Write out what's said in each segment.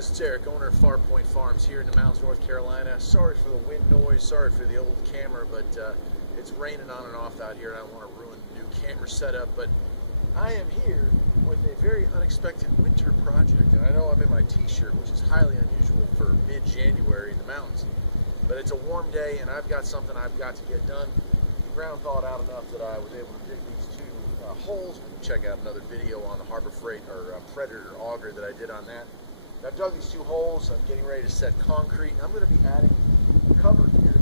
guys, it's Eric, owner of Far Point Farms here in the mountains, North Carolina. Sorry for the wind noise, sorry for the old camera, but it's raining on and off out here. I don't want to ruin the new camera setup, but I am here with a very unexpected winter project. And I know I'm in my t-shirt, which is highly unusual for mid-January in the mountains, but it's a warm day and I've got something I've got to get done. The ground thawed out enough that I was able to dig these two holes. Check out another video on the Harbor Freight or Predator auger that I did on that. I've dug these two holes. I'm getting ready to set concrete. I'm going to be adding a cover here.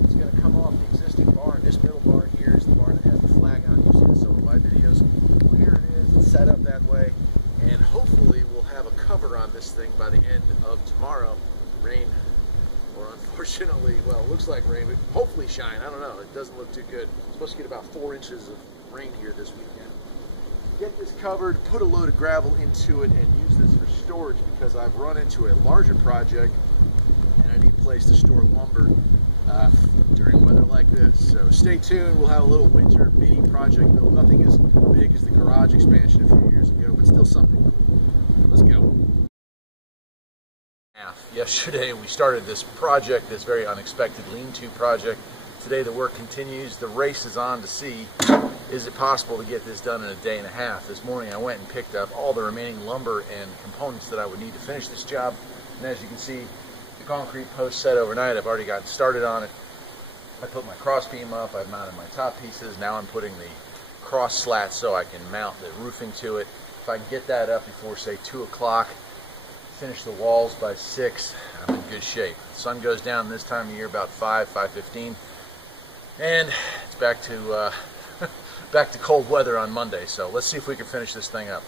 It's going to come off the existing barn. This middle barn here is the barn that has the flag on it. You've seen some of my videos. Well, here it is. It's set up that way. And hopefully we'll have a cover on this thing by the end of tomorrow. Rain, or unfortunately, well, it looks like rain, but hopefully shine. I don't know. It doesn't look too good. I'm supposed to get about 4 inches of rain here this weekend. Get this covered, put a load of gravel into it, and use this for storage because I've run into a larger project and I need a place to store lumber during weather like this. So stay tuned. We'll have a little winter mini project build. Nothing as big as the garage expansion a few years ago, but still something. Let's go. Yesterday we started this project, this very unexpected lean-to project. Today the work continues. The race is on to see, is it possible to get this done in a day and a half? This morning I went and picked up all the remaining lumber and components that I would need to finish this job. And as you can see, the concrete post set overnight, I've already gotten started on it. I put my cross beam up, I've mounted my top pieces. Now I'm putting the cross slat so I can mount the roofing to it. If I can get that up before, say, 2 o'clock, finish the walls by 6, I'm in good shape. The sun goes down this time of year about 5:15. And it's back to back to cold weather on Monday, so let's see if we can finish this thing up.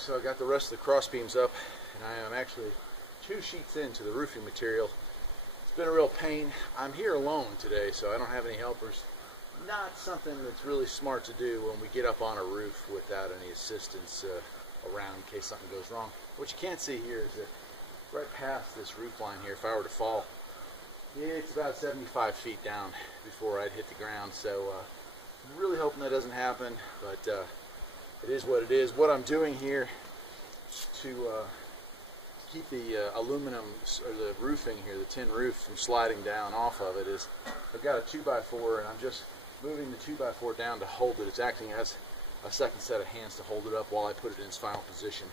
So I got the rest of the cross beams up, and I am actually 2 sheets into the roofing material. It's been a real pain. I'm here alone today, so I don't have any helpers. Not something that's really smart to do when we get up on a roof without any assistance around in case something goes wrong. What you can't see here is that right past this roof line here, if I were to fall, it's about 75 feet down before I'd hit the ground. So I'm really hoping that doesn't happen, but it is what it is. What I'm doing here to keep the aluminum, or the roofing here, the tin roof, from sliding down off of it is I've got a 2x4 and I'm just moving the 2x4 down to hold it. It's acting as a second set of hands to hold it up while I put it in its final position.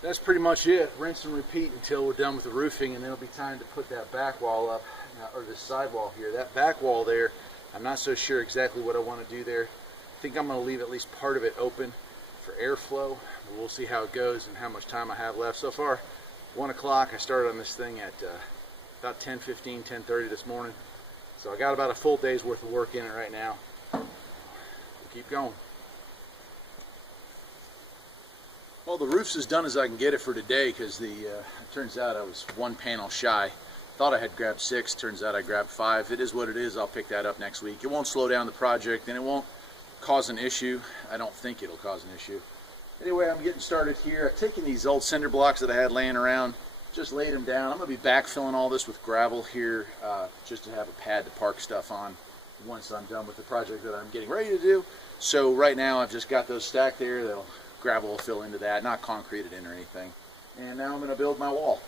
That's pretty much it. Rinse and repeat until we're done with the roofing, and then it'll be time to put that back wall up, or this side wall here. That back wall there, I'm not so sure exactly what I want to do there. I think I'm going to leave at least part of it open for airflow. We'll see how it goes and how much time I have left. So far, 1 o'clock. I started on this thing at about 10:15, 10:30 this morning. So I got about a full day's worth of work in it right now. We'll keep going. Well, the roof's as done as I can get it for today, because it turns out I was 1 panel shy. Thought I had grabbed 6, turns out I grabbed 5. It is what it is. I'll pick that up next week. It won't slow down the project, and it won't cause an issue. I don't think it'll cause an issue. Anyway, I'm getting started here. I've taken these old cinder blocks that I had laying around, just laid them down. I'm going to be backfilling all this with gravel here, just to have a pad to park stuff on once I'm done with the project that I'm getting ready to do. So right now I've just got those stacked there. Gravel will fill into that, not concreted in or anything. And now I'm going to build my wall.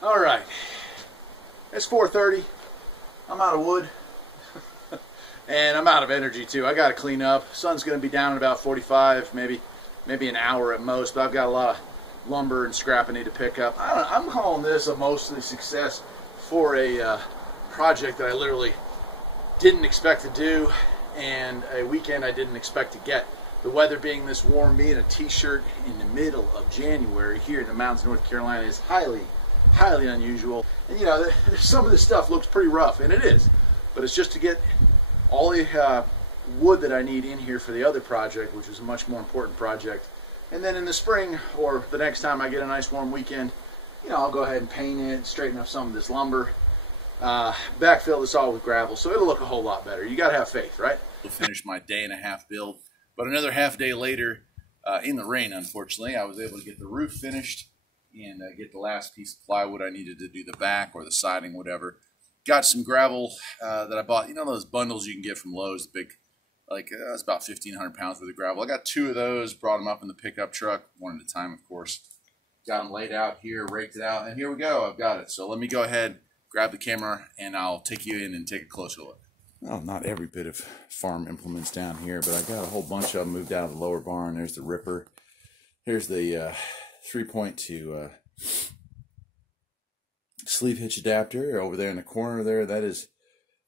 All right, it's 4:30. I'm out of wood and I'm out of energy too. I got to clean up. Sun's going to be down in about 45, maybe an hour at most, but I've got a lot of lumber and scrap I need to pick up. I'm calling this a mostly success for a project that I literally didn't expect to do, and a weekend I didn't expect to get. The weather being this warm, me in a t-shirt in the middle of January here in the mountains of North Carolina is highly unusual. And you know, some of this stuff looks pretty rough, and it is, but it's just to get all the wood that I need in here for the other project, which is a much more important project. And then in the spring, or the next time I get a nice warm weekend, you know, I'll go ahead and paint it, straighten up some of this lumber, backfill this all with gravel, so it'll look a whole lot better. You gotta have faith, right? To finish my day-and-a-half build, but another half day later, in the rain, unfortunately, I was able to get the roof finished and get the last piece of plywood I needed to do the back or the siding, whatever. Got some gravel that I bought. You know those bundles you can get from Lowe's, big, like it's about 1,500 pounds worth of gravel. I got 2 of those, brought them up in the pickup truck, one at a time, of course. Got them laid out here, raked it out, and here we go. I've got it. So let me go ahead grab the camera, and I'll take you in and take a closer look. Well, not every bit of farm implements down here, but I got a whole bunch of them moved out of the lower barn. There's the ripper. Here's the 3.2 sleeve hitch adapter over there in the corner there. That is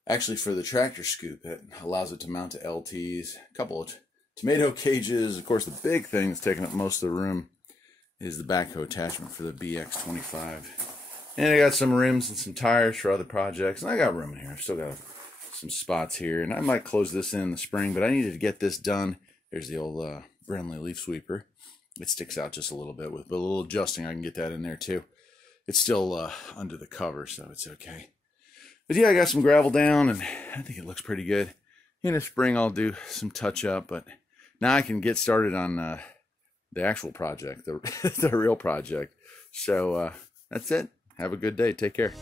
actually for the tractor scoop. It allows it to mount to LTs. A couple of tomato cages. Of course, the big thing that's taking up most of the room is the backhoe attachment for the BX25. And I got some rims and some tires for other projects. And I got room in here. I've still got some spots here. And I might close this in the spring, but I needed to get this done. There's the old Brindley leaf sweeper. It sticks out just a little bit. With a little adjusting, I can get that in there too. It's still under the cover, so it's okay. But yeah, I got some gravel down, and I think it looks pretty good. In the spring, I'll do some touch-up, but now I can get started on the actual project, the real project. So that's it. Have a good day. Take care.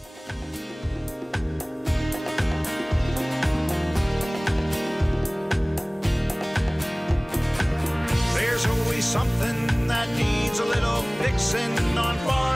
There's always something that needs a little fixing on farm.